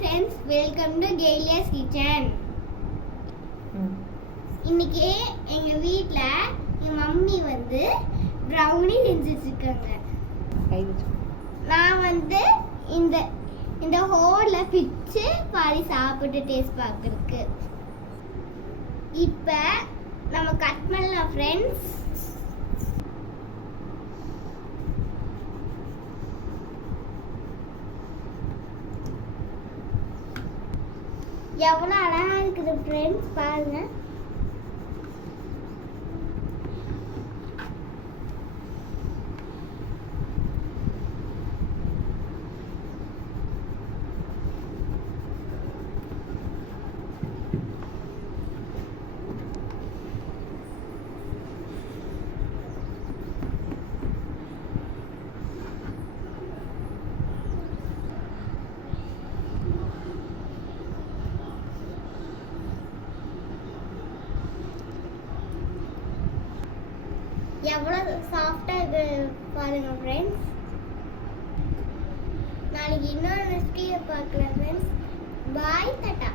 Friends, welcome to கெய்லியாஸ் kitchen. இன்னைக்கு எங்க வீட்ல எங்க மம்மி வந்து ப்ரௌனி செஞ்சுட்டு இருக்காங்க. நான் வந்து இந்த இந்த ஹோல்ல பிச்சு பாதி சாப்பிட்டு டேஸ்ட் பார்க்கறதுக்கு. இப்போ நம்ம கட் பண்ணலாம் ஃப்ரெண்ட்ஸ். எவ்வளோ அழகா இருக்குது ஃப்ரெண்ட்ஸ், பாருங்க. எவ்வளோ சாஃப்டாக பாருங்க ஃப்ரெண்ட்ஸ். நாளைக்கு இன்னொரு ரெசிபியை பார்க்கலாம் ஃப்ரெண்ட்ஸ். பாய், டாடா.